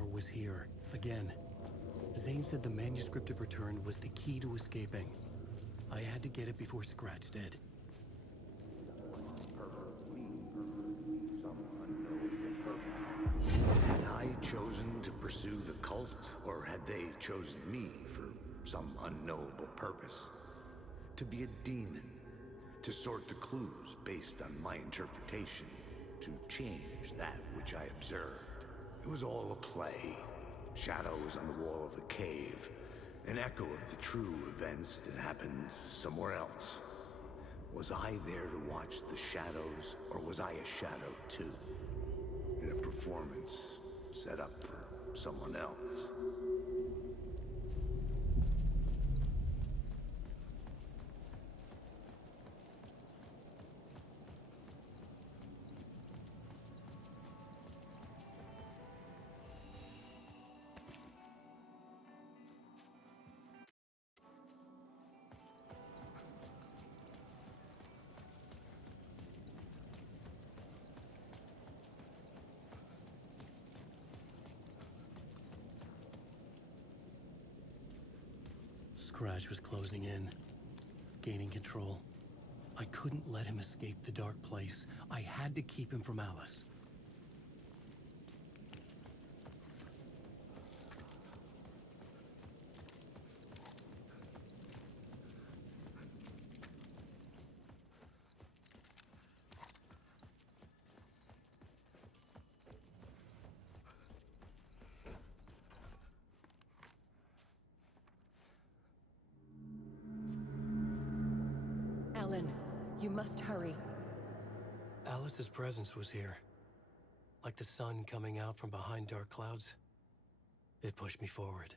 tower was here, again. Zane said the manuscript of return was the key to escaping. I had to get it before Scratch did. Had I chosen to pursue the cult, or had they chosen me for some unknowable purpose? To be a demon, to sort the clues based on my interpretation, to change that which I observed. It was all a play. Shadows on the wall of a cave, an echo of the true events that happened somewhere else. Was I there to watch the shadows, or was I a shadow too? In a performance set up for someone else. Scratch was closing in, gaining control. I couldn't let him escape the dark place. I had to keep him from Alice. You must hurry. Alice's presence was here. Like the sun coming out from behind dark clouds. It pushed me forward.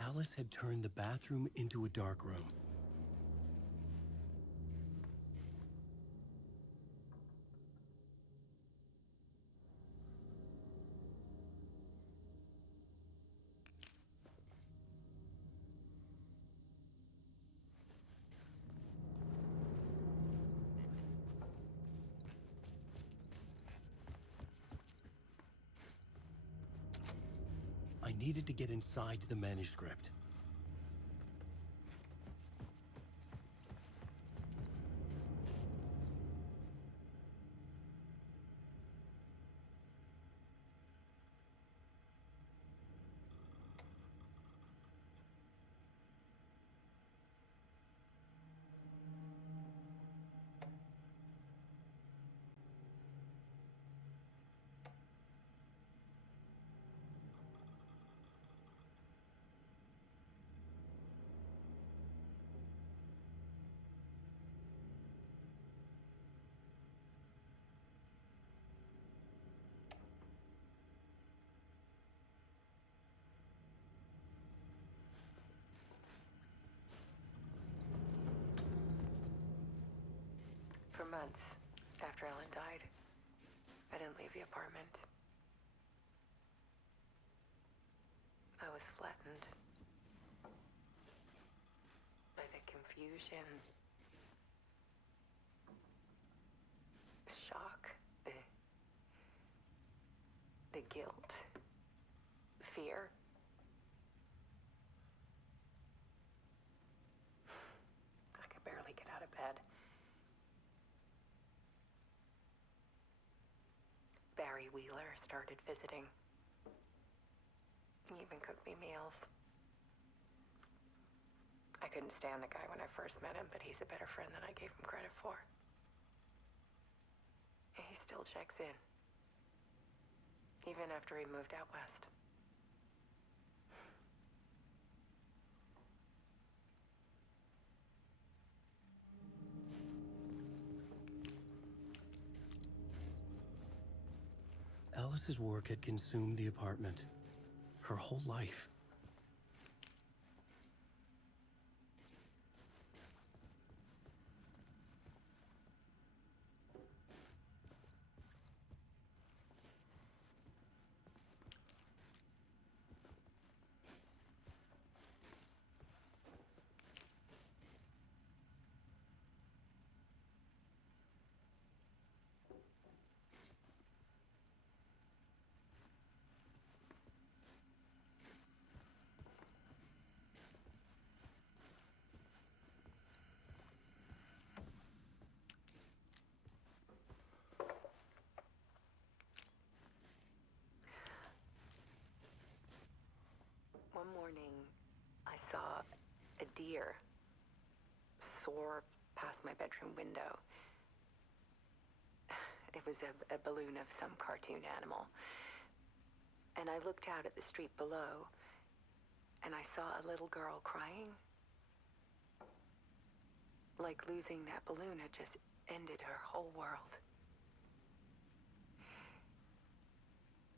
Alice had turned the bathroom into a dark room. I needed to get inside the manuscript. For months after Ellen died, I didn't leave the apartment. I was flattened by the confusion, the shock, the guilt, the fear. I could barely get out of bed. Barry Wheeler started visiting. He even cooked me meals. I couldn't stand the guy when I first met him, but he's a better friend than I gave him credit for. And he still checks in, even after he moved out west. Alice's work had consumed the apartment. Her whole life. One morning, I saw a deer soar past my bedroom window. It was a balloon of some cartoon animal. And I looked out at the street below, and I saw a little girl crying. Like losing that balloon had just ended her whole world.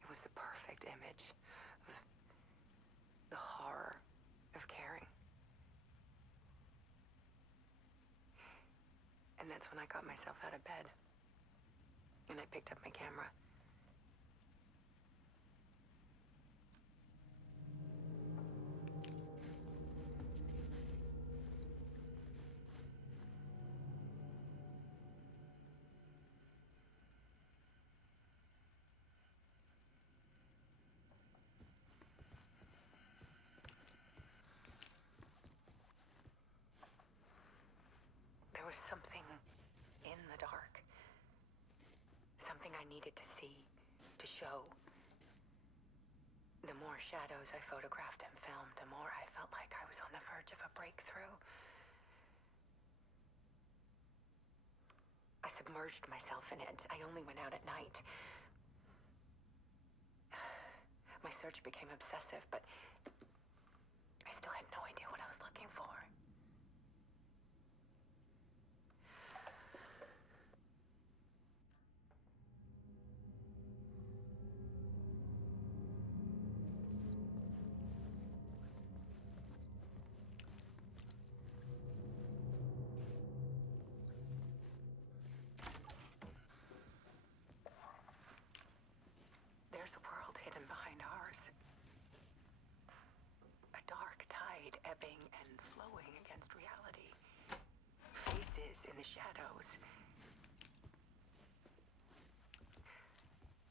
It was the perfect image of the horror of caring. And that's when I got myself out of bed. And I picked up my camera. There was something in the dark. Something I needed to see, to show. The more shadows I photographed and filmed, the more I felt like I was on the verge of a breakthrough. I submerged myself in it. I only went out at night. My search became obsessive, but I still had no idea what I was looking for. There's a world hidden behind ours. A dark tide ebbing and flowing against reality. Faces in the shadows.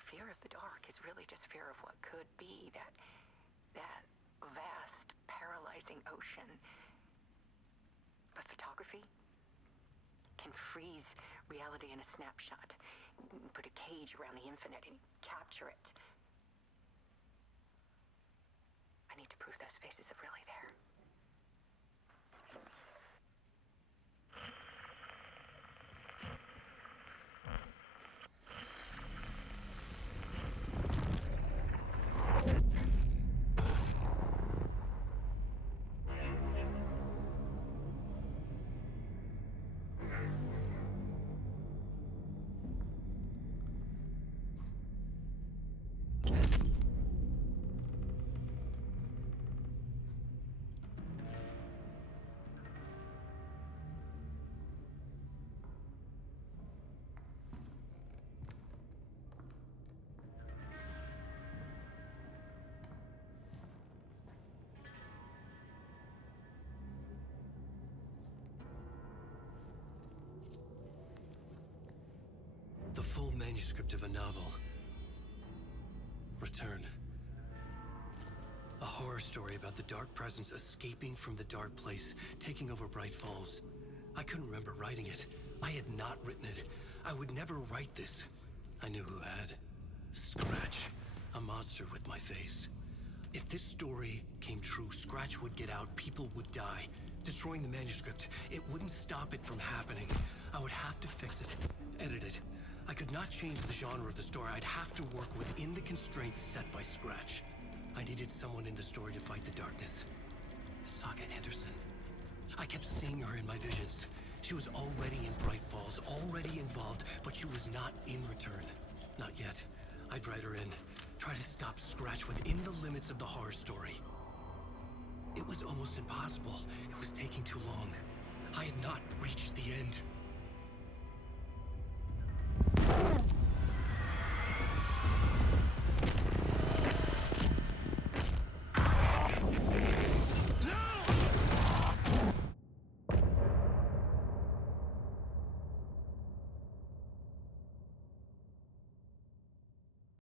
Fear of the dark is really just fear of what could be, that vast, paralyzing ocean. But photography can freeze reality in a snapshot. Put a cage around the infinite and capture it. I need to prove those faces are really there. The full manuscript of a novel. Return. A horror story about the dark presence escaping from the dark place, taking over Bright Falls. I couldn't remember writing it. I had not written it. I would never write this. I knew who had. Scratch. A monster with my face. If this story came true, Scratch would get out, people would die. Destroying the manuscript, it wouldn't stop it from happening. I would have to fix it, edit it. I could not change the genre of the story. I'd have to work within the constraints set by Scratch. I needed someone in the story to fight the darkness. Saga Anderson. I kept seeing her in my visions. She was already in Bright Falls, already involved, but she was not in Return. Not yet. I'd write her in, try to stop Scratch within the limits of the horror story. It was almost impossible. It was taking too long. I had not reached the end.